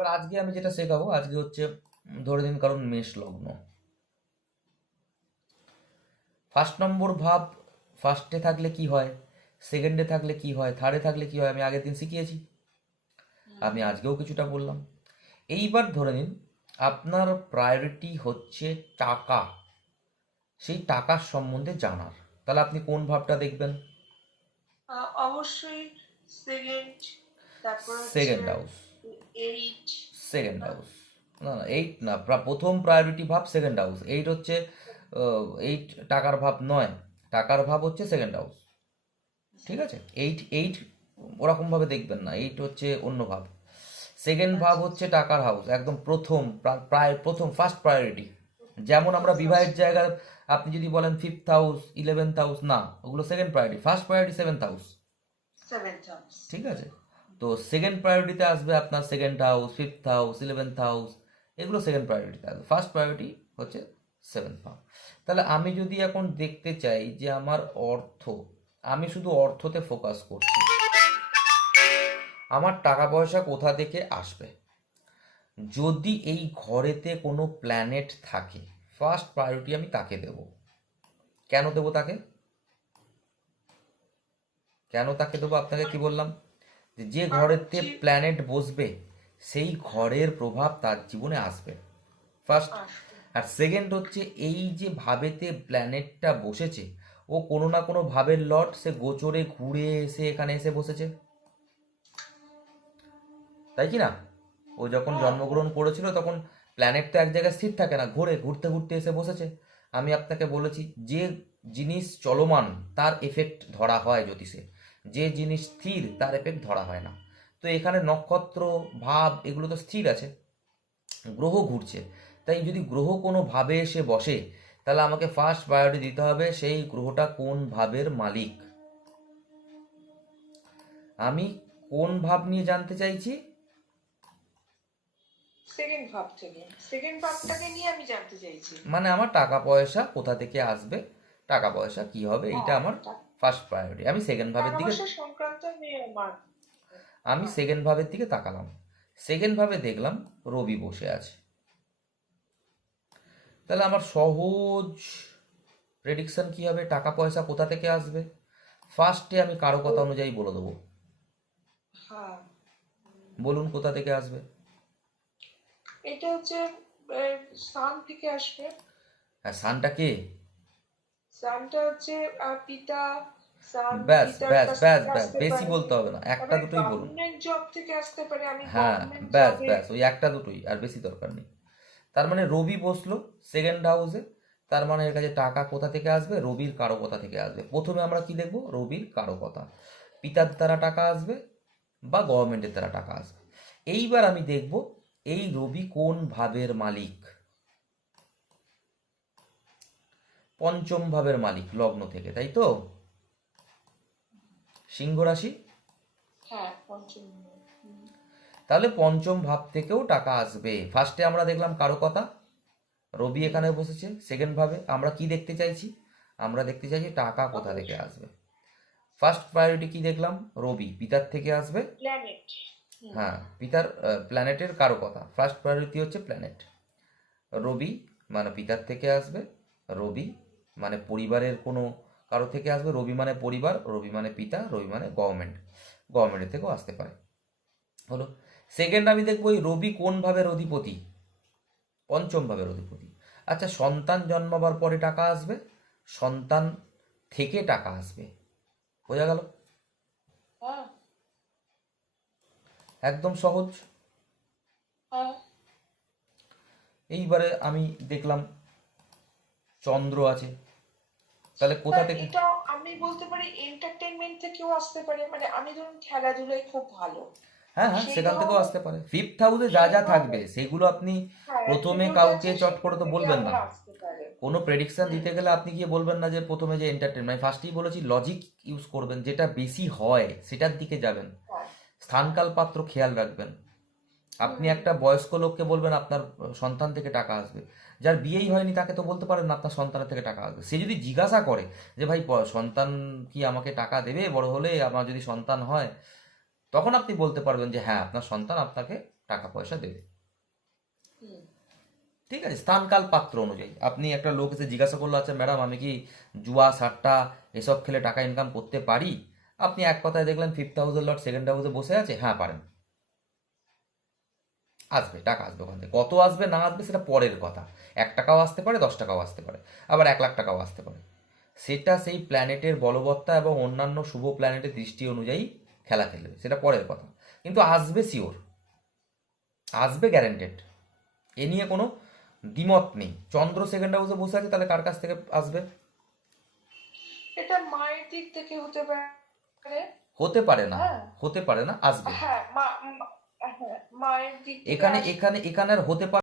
এবার আজকে আমি যেটা শেখাবো আজকে হচ্ছে ধরে নিন কারণ মেষ লগ্ন। ফার্স্ট নম্বর ভাব ফার্স্টে থাকলে কি হয়, সেকেন্ডে থাকলে কি হয়, থার্ডে থাকলে কি হয় আমি আগের দিন শিখিয়েছি, আমি আজকেও কিছুটা বললাম। এইবার ধরে নিন আপনার প্রায়োরিটি হচ্ছে টাকা, সেই টাকার সম্বন্ধে জানার, তাহলে আপনি কোন ভাবটা দেখবেন? অবশ্যই সেকেন্ড, তারপর হচ্ছে second house. Eight. Second house, না না এইট না, প্রথম প্রায়োরিটি ভাব সেকেন্ড হাউস, এইট হচ্ছে এইট টাকার ভাব নয়, টাকার ভাব হচ্ছে সেকেন্ড হাউস। ঠিক আছে, এইট এইট ওরকমভাবে দেখবেন না, এইট হচ্ছে অন্য ভাব। সেকেন্ড ভাব আচ্ছা হচ্ছে টাকার হাউস, একদম প্রথম, প্রায় প্রথম ফার্স্ট প্রায়োরিটি। যেমন আমরা বিবাহের ফার্স্ট জায়গায় আপনি যদি বলেন ফিফথ হাউস, ইলেভেন্থ হাউস, না ওগুলো second priority, first priority seventh house. Seventh house. ঠিক আছে, তো সেকেন্ড প্রায়োরিটিতে আসবে আপনার second house, fifth house, eleventh house, এগুলো সেকেন্ড প্রায়োরিটিতে আসবে। ফার্স্ট প্রায়োরিটি হচ্ছে সেভেন্থ হাউস। তাহলে আমি যদি এখন দেখতে চাই যে আমার অর্থ, আমি শুধু অর্থতে ফোকাস করছি, আমার টাকা পয়সা কোথা থেকে আসবে, যদি এই ঘরেতে কোনো প্ল্যানেট থাকে ফার্স্ট প্রায়োরিটি আমি তাকে দেব। কেন দেবো তাকে, কেন তাকে দেবো আপনাকে কি বললাম, যে কারণ ঘরেতে যে প্ল্যানেট বসবে সেই ঘরের প্রভাব তার জীবনে আসবে ফার্স্ট। আসবে। আর সেকেন্ড হচ্ছে এই যে ভাবেতে প্ল্যানেটটা বসেছে, ও কোনো না কোনো ভাবের লর্ড, সে গোচরে ঘুরে এসে এখানে এসে বসেছে, তাই কি না? ও যখন হ্যাঁ জন্মগ্রহণ করেছিল তখন প্ল্যানেট তো এক জায়গায় স্থির থাকে না, ঘুরে ঘুরতে ঘুরতে এসে বসেছে। আমি আপনাকে বলেছি যে জিনিস চলমান তার এফেক্ট ধরা হয় জ্যোতিষে, যে জিনিস স্থির তার এফেক্ট ধরা হয় না। তো এখানে নক্ষত্র ভাব এগুলো তো স্থির আছে, গ্রহ ঘুরছে, তাই যদি গ্রহ কোনো ভাবে এসে বসে তাহলে আমাকে ফার্স্ট প্রায়োরিটি দিতে হবে সেই গ্রহটা কোন ভাবের মালিক। আমি কোন ভাব নিয়ে জানতে চাইছি? সেকেন্ড ভাব থেকে, সেকেন্ড ভাবটাকে নিয়ে আমি জানতে চাইছি। মানে আমার টাকা পয়সা কোথা থেকে আসবে, টাকা পয়সা কি হবে, এইটা হ্যাঁ, আমার ফার্স্ট প্রায়োরিটি। আমি সেকেন্ড ভাবের টাকা দিকে, পয়সা সংক্রান্ত নিয়ে আমার। আমি হ্যাঁ, সেকেন্ড ভাবের দিকে তাকালাম। সেকেন্ড ভাবে দেখলাম রবি বসে আছে, তাহলে আমার সহজ প্রেডিকশন কি হবে, টাকা পয়সা কোথা থেকে আসবে? ফার্স্টে আমি কারো কথা অনুযায়ী বলে দেবো, হ্যাঁ, বলুন কোথা থেকে আসবে। এটা হচ্ছে সান থেকে আসবে। হ্যাঁ, সানটা কে? সানটা হচ্ছে পিতা। সান ব্যাস পিতার ব্যাস কাছ ব্যাস থেকে ব্যাস, আসতে বেশি পারে। বলতে হবে না, একটা তারপরে দুটোই বলুন। গভর্নমেন্ট জব থেকে আসতে পারে, আমি হ্যাঁ, গভর্নমেন্ট ব্যাস জবে। ব্যাস, ওই একটা দুটোই, আর বেশি দরকার নেই। তার মানে রবি বসলো সেকেন্ড হাউসে, তার মানে এর কাছে টাকা কোথা থেকে আসবে, রবির কারকতা থেকে আসবে। প্রথমে আমরা কি দেখব, রবির কারকতা, পিতার দ্বারা টাকা আসবে বা গভর্নমেন্টের দ্বারা টাকা আসবে। এইবার আমি দেখব এই রবি কোন ভাবের মালিক, পঞ্চম ভাবের মালিক লগ্ন থেকে, তাই তো? সিংহ রাশি, হ্যাঁ, পঞ্চম। হুম। তাহলে পঞ্চম ভাব থেকেও টাকা আসবে। ফার্স্টে আমরা দেখলাম কারকতা, রবি হুম, এখানে বসেছে সেকেন্ড ভাবে, আমরা কি দেখতে চাইছি, আমরা দেখতে চাইছি টাকা কোথা থেকে অবশ্যই আসবে। ফার্স্ট প্রায়োরিটি কি দেখলাম, রবি পিতার থেকে আসবে। প্ল্যানেট। হুম। হ্যাঁ, পিতার প্ল্যানেটের কারো কথা, ফার্স্ট প্রায়োরিটি হচ্ছে প্ল্যানেট। রবি মানে পিতার থেকে আসবে, রবি মানে পরিবারের কোনো কারো থেকে আসবে, রবি মানে পরিবার, রবি মানে পিতা, রবি মানে গভর্নমেন্ট, গভর্নমেন্টের থেকেও আসতে পারে। হলো। সেকেন্ড আমি দেখবো এই রবি কোন ভাবের অধিপতি, পঞ্চম ভাবের অধিপতি। আচ্ছা, সন্তান জন্মাবার পরে টাকা আসবে, সন্তান থেকে টাকা আসবে, বোঝা গেল? হ্যাঁ, একদম সহজ। হ্যাঁ। এইবারে আমি দেখলাম চন্দ্র আছে, তাহলে কোথা হ্যাঁ, থেকে? এটা আমি বলতে পারি এন্টারটেনমেন্ট থেকেও আসতে পারে, মানে আমি ধরুন খেলাধুলায় খুব ভালো, হ্যাঁ হ্যাঁ, সেই সেখান থেকেও ধরনের। আসতে পারে। ফিফথ হাউসে যা সেই যা থাকবে ধরনের। সেগুলো আপনি হ্যাঁ, প্রথমে অ্যাট্রিবিউট কাউকে আছে, চট সেখান করে তো থেকে বলবেন না। আমার আসতে পারে। কোনো প্রেডিকশন হুম। দিতে গেলে আপনি গিয়ে বলবেন না যে প্রথমে যে এন্টারটেনমেন্ট, আমি ফার্স্টেই বলেছি লজিক ইউজ করবেন, যেটা বেশি হয় সেটার দিকে যাবেন, হ্যাঁ। স্থানকাল পাত্র খেয়াল রাখবেন। আপনি হুম। একটা বয়স্ক লোককে বলবেন আপনার সন্তান থেকে টাকা আসবে, যার বিয়েই হয়নি তাকে তো বলতে পারেন না আপনার সন্তানের থেকে টাকা আসবে। সে যদি জিজ্ঞাসা করে যে ভাই সন্তান কি আমাকে টাকা দেবে বড় হলে, আমার যদি সন্তান হয়, তখন আপনি বলতে পারবেন যে হ্যাঁ আপনার সন্তান আপনাকে টাকা পয়সা দেবে। হুম। ঠিক আছে, স্থানকাল পাত্র অনুযায়ী আপনি একটা লোক এসে জিজ্ঞাসা করলো, আচ্ছা ম্যাডাম আমি কি জুয়া সাট্টা এসব খেলে টাকা ইনকাম করতে পারি? আপনি এক কথায় দেখলেন ফিফথ হাউসের লর্ড সেকেন্ড হাউসে বসে আছে, হ্যাঁ পারেন, আসবে, টাকা আসবে ওখান থেকে। কত আসবে না আসবে সেটা পরের কথা। 1 টাকাও আসতে পারে, 10 টাকাও আসতে পারে, আবার 1 লাখ টাকাও আসতে পারে। সেটা সেই প্ল্যানেটের বলবত্তা এবং অন্যান্য শুভ প্ল্যানেটের দৃষ্টি অনুযায়ী খেলা খেলবে, সেটা পরের কথা। কিন্তু আসবে শিওর, আসবে গ্যারেন্টেড, এ নিয়ে কোনো দ্বিমত নেই। চন্দ্র সেকেন্ড হাউসে বসে আছে, তাহলে কার কাছ থেকে আসবে? এটা মায়ের দিক থেকে হতে পারে। হতে পারে না, হ্যাঁ, হতে পারে না, আসবে। হ্যাঁ, হ্যাঁ, মায়ের দিক থেকে এখানে আসবে। এখানে এখানে আর হতে পারে